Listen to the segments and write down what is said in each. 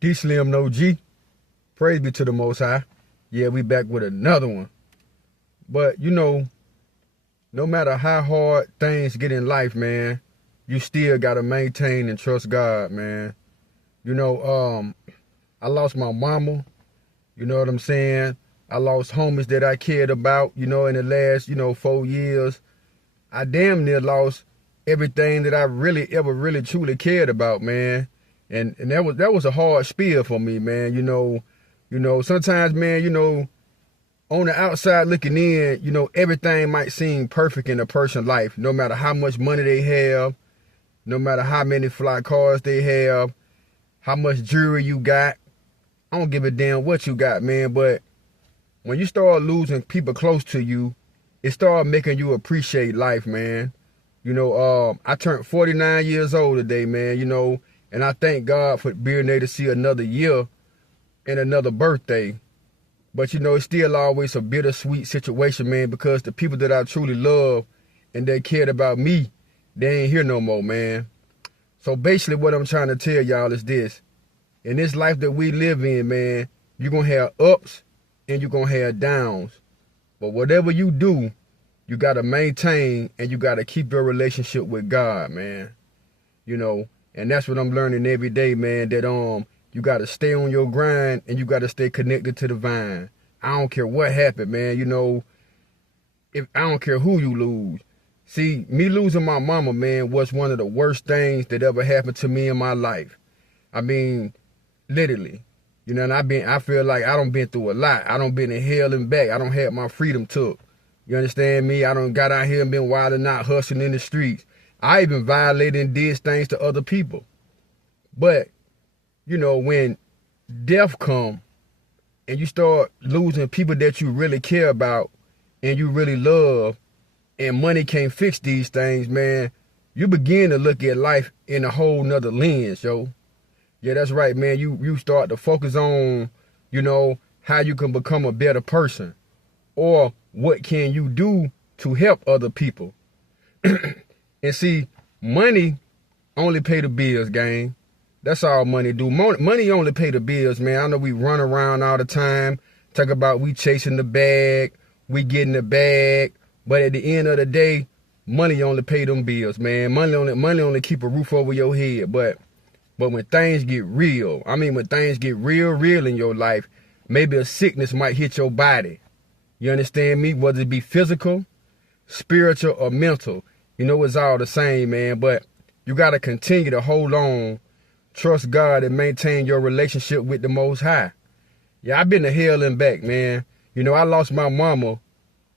DEESLIMDAOG, praise be to the Most High. Yeah, we back with another one. But, no matter how hard things get in life, man, you still got to maintain and trust God, man. I lost my mama, you know what I'm saying? I lost homies that I cared about, in the last, 4 years. I damn near lost everything that I ever truly cared about, man. And that was a hard spiel for me, man. Sometimes, man, on the outside looking in, everything might seem perfect in a person's life, no matter how much money they have, no matter how many fly cars they have, how much jewelry you got. I don't give a damn what you got, man. But when you start losing people close to you, it start making you appreciate life, man. I turned 49 years old today, man, and I thank God for being able to see another year and another birthday. But, it's still always a bittersweet situation, man, because the people that I truly love and they cared about me, they ain't here no more, man. So basically what I'm trying to tell y'all is this. In this life that we live in, man, you're going to have ups and you're going to have downs. But whatever you do, you got to maintain and you got to keep your relationship with God, man. And that's what I'm learning every day, man, that you got to stay on your grind and you got to stay connected to the vine. I don't care what happened, man. I don't care who you lose. See, me losing my mama, man, was one of the worst things that ever happened to me in my life. I mean, literally. And I feel like I done been through a lot. I done been in hell and back. I done had my freedom took. You understand me? I done got out here and been wilding out, hustling in the streets. I even violated and did things to other people. But, when death come and you start losing people that you really care about and you really love, and money can't fix these things, man, you begin to look at life in a whole nother lens, yo. Yeah, that's right, man. You start to focus on, how you can become a better person, or what can you do to help other people. And see, money only pay the bills, gang. That's all money do. Money only pay the bills, man. I know we run around all the time, talk about we chasing the bag, we getting the bag, but at the end of the day, money only pay them bills, man. Money only keep a roof over your head. But when things get real, when things get real in your life, maybe a sickness might hit your body. You understand me? Whether it be physical, spiritual, or mental, it's all the same, man. But you got to continue to hold on, trust God, and maintain your relationship with the Most High. Yeah, I've been to hell and back, man. I lost my mama,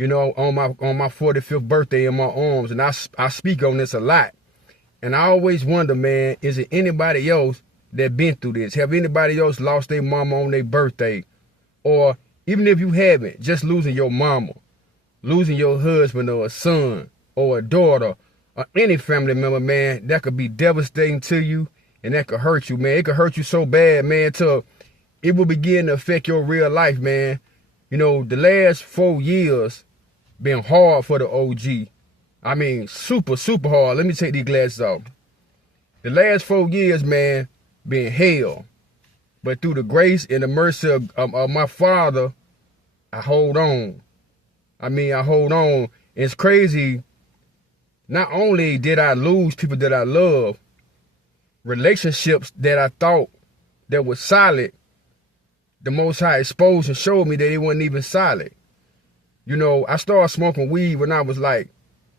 on my 45th birthday in my arms, and I speak on this a lot. And I always wonder, man, is it anybody else that been through this? Have anybody else lost their mama on their birthday? Or even if you haven't, just losing your mama, losing your husband or a son or a daughter or any family member, man, that could be devastating to you and that could hurt you, man. It could hurt you so bad, man, till it will begin to affect your real life, man. The last 4 years been hard for the OG. Super, super hard. Let me take these glasses off. The last 4 years, man, been hell. But through the grace and the mercy of my Father, I hold on. I hold on. It's crazy. Not only did I lose people that I love, relationships that I thought that was solid, the Most High exposed and showed me that it wasn't even solid. I started smoking weed when I was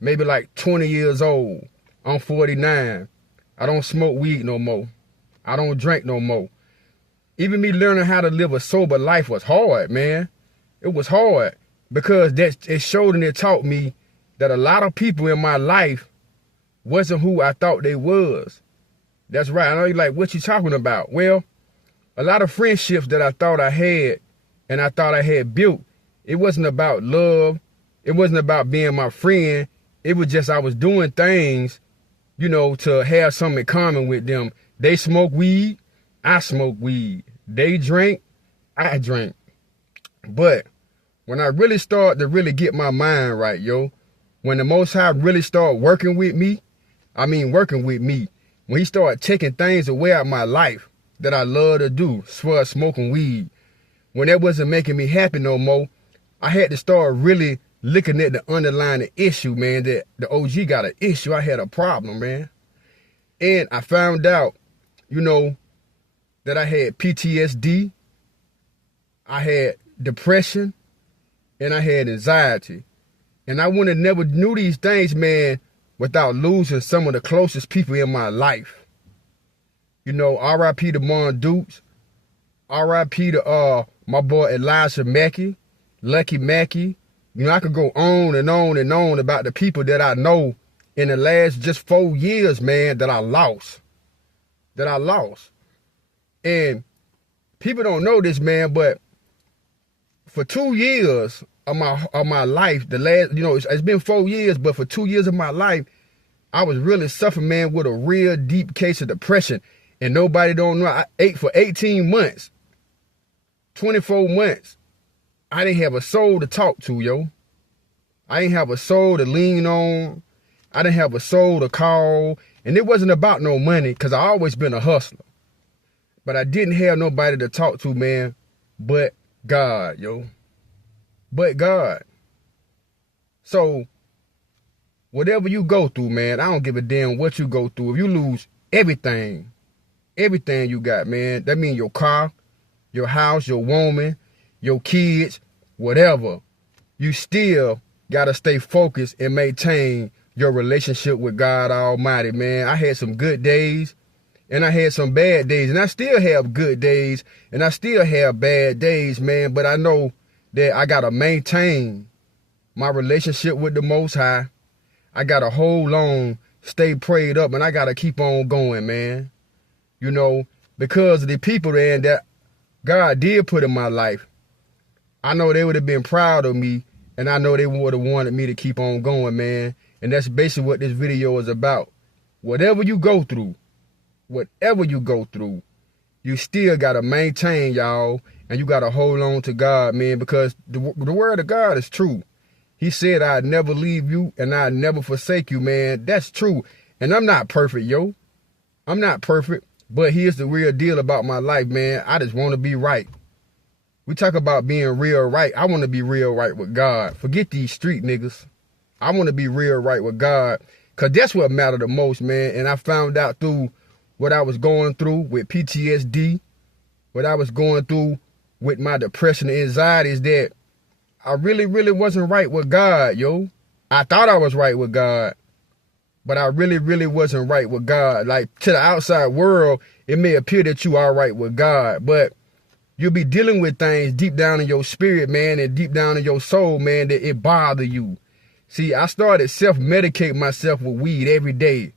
maybe 20 years old. I'm 49. I don't smoke weed no more. I don't drink no more. Even me learning how to live a sober life was hard, man. It was hard because it showed and it taught me that a lot of people in my life wasn't who I thought they was. That's right. I know you're like, what you talking about? Well, a lot of friendships that I thought I had and I thought I had built, it wasn't about love. It wasn't about being my friend. It was just I was doing things, to have something in common with them. They smoke weed. I smoke weed. They drink. I drink. But when I really start to really get my mind right, when the Most High really start working with me, when he started taking things away out of my life that I love to do, as far as smoking weed. When that wasn't making me happy no more, I had to start really looking at the underlying issue, man, that the OG got an issue. I had a problem, man. And I found out, you know, that I had PTSD, I had depression, and I had anxiety. And I wouldn't have never knew these things, man, without losing some of the closest people in my life. You know, R.I.P. to Mon Dukes, R.I.P. to my boy Elijah Mackey, Lucky Mackey. You know, I could go on and on and on about the people that I know in the last just 4 years, man, that I lost. And people don't know this, man, but for 2 years of my life, the last, you know, it's been 4 years, but for 2 years of my life, I was really suffering, man, with a real deep case of depression. And nobody don't know. I ate for 18 months, 24 months. I didn't have a soul to talk to, yo. I didn't have a soul to lean on. I didn't have a soul to call. And it wasn't about no money, because I always been a hustler. But I didn't have nobody to talk to, man, but God, yo. But God. So, whatever you go through, man, I don't give a damn what you go through. If you lose everything you got, man, that means your car, your house, your woman, your kids, whatever, you still got to stay focused and maintain your relationship with God Almighty, man. I had some good days and I had some bad days, and I still have good days and I still have bad days, man, but I know that I got to maintain my relationship with the Most High. I got to hold on, stay prayed up, and I got to keep on going, man. You know, because of the people then that God did put in my life, I know they would have been proud of me, and I know they would have wanted me to keep on going, man. And that's basically what this video is about. Whatever you go through, you still got to maintain, y'all, and you got to hold on to God, man, because the word of God is true. He said, I'd never leave you and I'd never forsake you, man. That's true. And I'm not perfect, yo. I'm not perfect. But here's the real deal about my life, man. I just want to be right. We talk about being real right. I want to be real right with God. Forget these street niggas. I want to be real right with God, because that's what mattered the most, man. And I found out through what I was going through with PTSD, what I was going through with my depression and anxiety, is that I really, really wasn't right with God, yo. I thought I was right with God, but I really, really wasn't right with God. Like, to the outside world, it may appear that you are right with God, but you'll be dealing with things deep down in your spirit, man, and deep down in your soul, man, that it bother you. See, I started self-medicating myself with weed every day.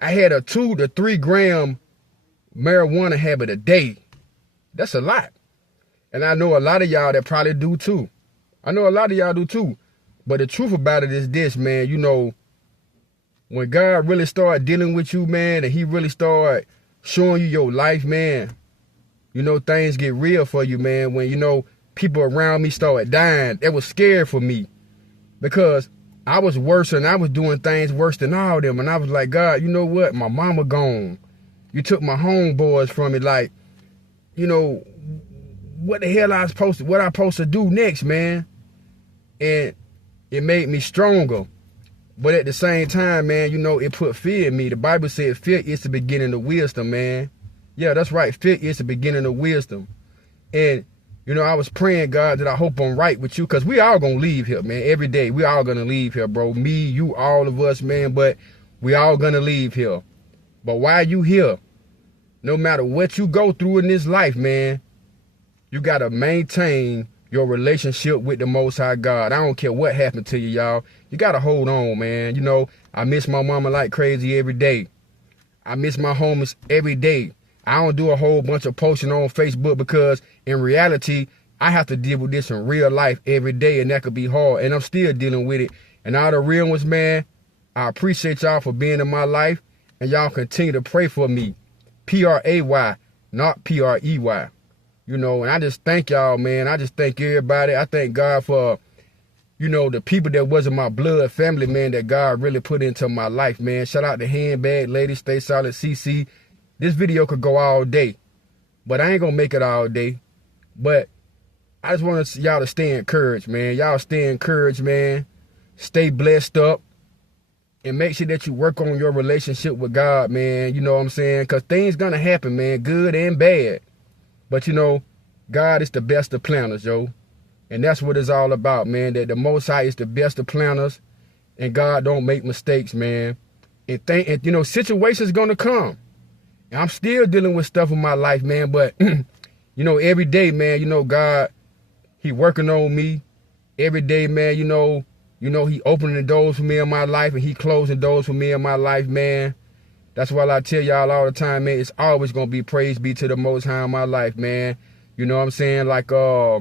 I had a 2 to 3 gram marijuana habit a day. That's a lot. And I know a lot of y'all that probably do too. But the truth about it is this, man, you know, when God really started dealing with you, man, and he really started showing you your life, man, you know, things get real for you, man. When, you know, people around me started dying, it was scary for me, because I was worse and I was doing things worse than all of them. And I was like, God, you know what? My mama gone. You took my homeboys from me. Like, you know, what the hell I supposed to do next, man? And it made me stronger. But at the same time, man, you know, it put fear in me. The Bible said fear is the beginning of wisdom, man. Yeah, that's right. Fear is the beginning of wisdom. And, you know, I was praying, God, that I hope I'm right with you, because we all going to leave here, man. Every day, we all going to leave here, bro. Me, you, all of us, man, but we all going to leave here. But while you here, no matter what you go through in this life, man, you got to maintain your relationship with the Most High God. I don't care what happened to you, y'all. You got to hold on, man. You know, I miss my mama like crazy every day. I miss my homies every day. I don't do a whole bunch of posting on Facebook, because in reality, I have to deal with this in real life every day, and that could be hard, and I'm still dealing with it. And all the real ones, man, I appreciate y'all for being in my life, and y'all continue to pray for me. P-R-A-Y, not P-R-E-Y. You know, and I just thank y'all, man. I just thank everybody. I thank God for, you know, the people that wasn't my blood family, man, that God really put into my life, man. Shout out to Handbag Lady, Stay Solid CC. This video could go all day. But I ain't gonna make it all day. But I just want y'all to stay encouraged, man. Y'all stay encouraged, man. Stay blessed up. And make sure that you work on your relationship with God, man. You know what I'm saying? Because things gonna happen, man. Good and bad. But, you know, God is the best of planners, yo. And that's what it's all about, man. That the Most High is the best of planners. And God don't make mistakes, man. And you know, situations gonna come. And I'm still dealing with stuff in my life, man. But, you know, every day, man, you know, God, he working on me. Every day, man, you know, he opening the doors for me in my life and he closing doors for me in my life, man. That's why I tell y'all all the time, man, it's always going to be praise be to the Most High in my life, man. You know what I'm saying? Like, I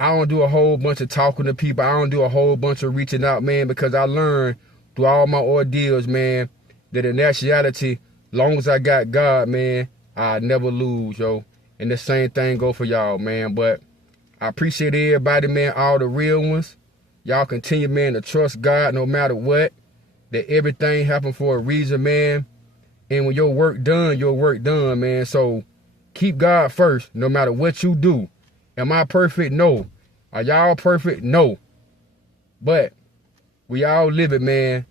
don't do a whole bunch of talking to people. I don't do a whole bunch of reaching out, man, because I learned through all my ordeals, man, that in actuality, long as I got God, man, I never lose, yo. And the same thing go for y'all, man. But I appreciate everybody, man, all the real ones. Y'all continue, man, to trust God no matter what. That everything happened for a reason, man. And when your work done, man. So keep God first, no matter what you do. Am I perfect? No. Are y'all perfect? No. But we all live it, man.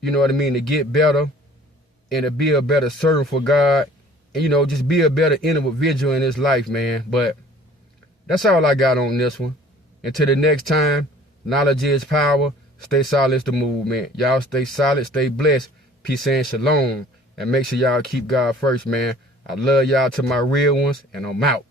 You know what I mean? To get better and to be a better servant for God. And, you know, just be a better individual in this life, man. But that's all I got on this one. Until the next time, knowledge is power. Stay solid is the movement. Y'all stay solid, stay blessed. Peace and shalom. And make sure y'all keep God first, man. I love y'all to my real ones, and I'm out.